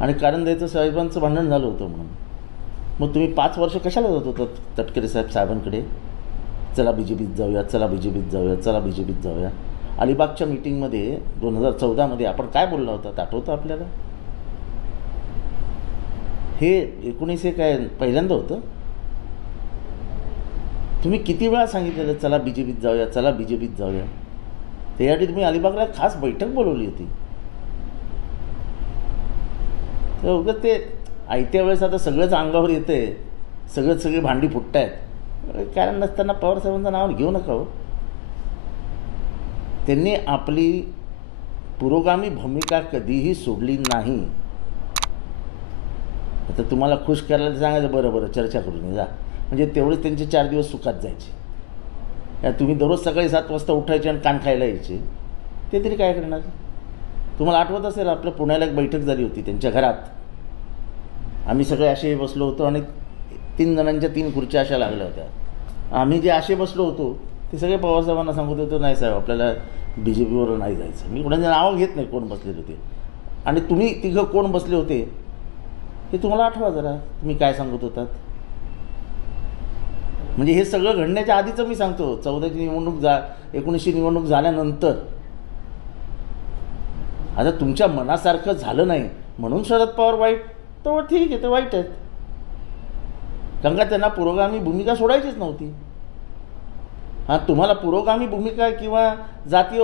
आणि कारण द्यायचं साहेबांचं भांडण झालं होतं म्हणून. मग तुम्ही 5 वर्ष कशाला जात होता तटकरे साहेबांकडे? चला बी जे पीत जाऊया, चला बी जे पीत जाऊया, चला बी जे पीत जाऊया. अलिबागच्या मीटिंगमध्ये 2014मध्ये आपण काय बोलला होता आठवतं आपल्याला? हे 19 काय पहिल्यांदा होतं? तुम्ही किती वेळा सांगितलेलं चला बी जे पीत जाऊया, चला बी जे पीत जाऊया? त्यासाठी तुम्ही अलिबागला खास बैठक बोलवली होती. तर उगाच ते आयत्या वेळेस आता सगळंच अंगावर येतंय, सगळी भांडी फुटत आहेत. कारण नसताना पवारसाहेबांचं नाव घेऊ नका हो. त्यांनी आपली पुरोगामी भूमिका कधीही सोडली नाही. आता तुम्हाला खुश करायला सांगायचं, बरं चर्चा करून जा, म्हणजे तेवढेच त्यांचे 4 दिवस सुखात जायचे. तुम्ही दररोज सकाळी 7 वाजता उठायचे आणि कान खायला यायचे, ते तरी काय करणार? तुम्हाला आठवत असेल आपल्या पुण्याला एक बैठक झाली होती त्यांच्या घरात. आम्ही सगळे असे बसलो होतो आणि 3 जणांच्या 3 खुर्च्या अशा लागल्या होत्या. आम्ही जे असे बसलो होतो ते सगळे पवारसाहेबांना सांगत होतो, नाही साहेब आपल्याला बी जे पीवर नाही जायचं. मी कोणाचं नाव घेत नाही कोण बसलेले होते. आणि तुम्ही तिघं कोण बसले होते हे तुम्हाला आठवा जरा, तुम्ही काय सांगत होतात. म्हणजे हे सगळं घडण्याच्या आधीचं मी सांगतो. 14ची निवडणूक 19ची निवडणूक झाल्यानंतर. आता तुमच्या मनासारखं झालं नाही म्हणून शरद पवार वाईट, तर ठीक आहे, ते वाईट आहेत. कारण का त्यांना पुरोगामी भूमिका सोडायचीच नव्हती. हां, तुम्हाला पुरोगामी भूमिका किंवा जातीय